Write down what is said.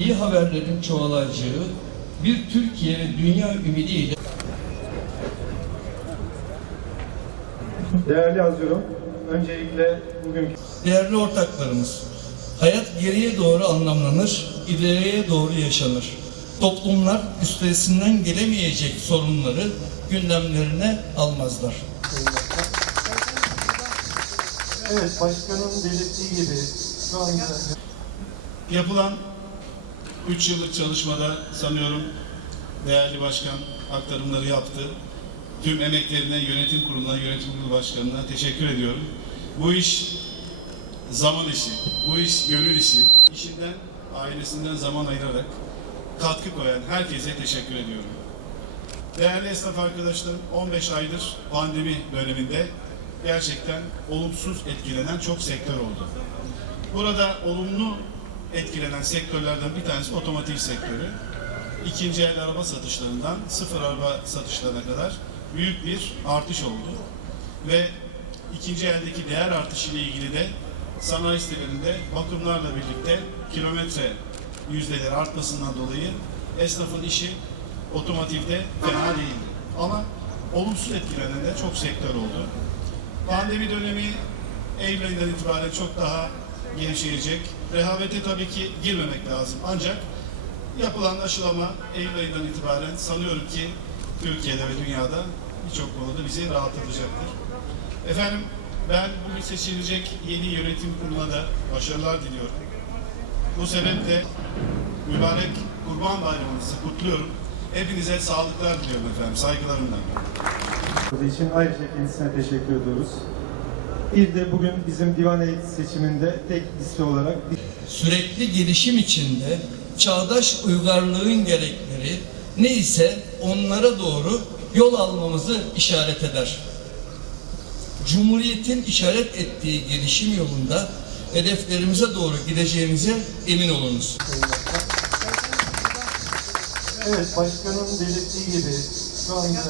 İyi haberlerin çoğalacağı bir Türkiye ve dünya ümidiyle Değerli Haziran, öncelikle bugünkü değerli ortaklarımız, hayat geriye doğru anlamlanır, ileriye doğru yaşanır. Toplumlar üstesinden gelemeyecek sorunları gündemlerine almazlar. Evet, başkanın belirttiği gibi şu anda Yapılan 3 yıllık çalışmada sanıyorum değerli başkan aktarımları yaptı. Tüm emeklerine, yönetim kuruluna, yönetim kurulu başkanına teşekkür ediyorum. Bu iş zaman işi, bu iş gönül işi. İşinden, ailesinden zaman ayırarak katkı koyan herkese teşekkür ediyorum. Değerli esnaf arkadaşlarım, 15 aydır pandemi döneminde gerçekten olumsuz etkilenen çok sektör oldu. Burada olumlu etkilenen sektörlerden bir tanesi otomotiv sektörü. İkinci el araba satışlarından sıfır araba satışlarına kadar büyük bir artış oldu. Ve ikinci eldeki değer artışı ile ilgili de sanayi sitelerinde bakımlarla birlikte kilometre yüzdeleri artmasından dolayı esnafın işi otomotivde fena değildi. Ama olumsuz etkilenen de çok sektör oldu. Pandemi dönemi Eylül ayından itibaren çok daha gevşeyecek. Rehavete tabii ki girmemek lazım. Ancak yapılan aşılama Eylül ayından itibaren sanıyorum ki Türkiye'de ve dünyada birçok konuda bizi rahatlatacaktır. Efendim ben bugün seçilecek yeni yönetim kuruluna da başarılar diliyorum. Bu sebeple mübarek Kurban Bayramınızı kutluyorum. Hepinize sağlıklar diliyorum efendim. Saygılarımla. İçin ayrıca kendisine teşekkür ediyoruz. Bir de bugün bizim divan heyeti seçiminde tek liste olarak Sürekli gelişim içinde çağdaş uygarlığın gerekleri neyse onlara doğru yol almamızı işaret eder. Cumhuriyetin işaret ettiği gelişim yolunda hedeflerimize doğru gideceğimize emin olunuz. Evet, başkanın belirttiği gibi şu anda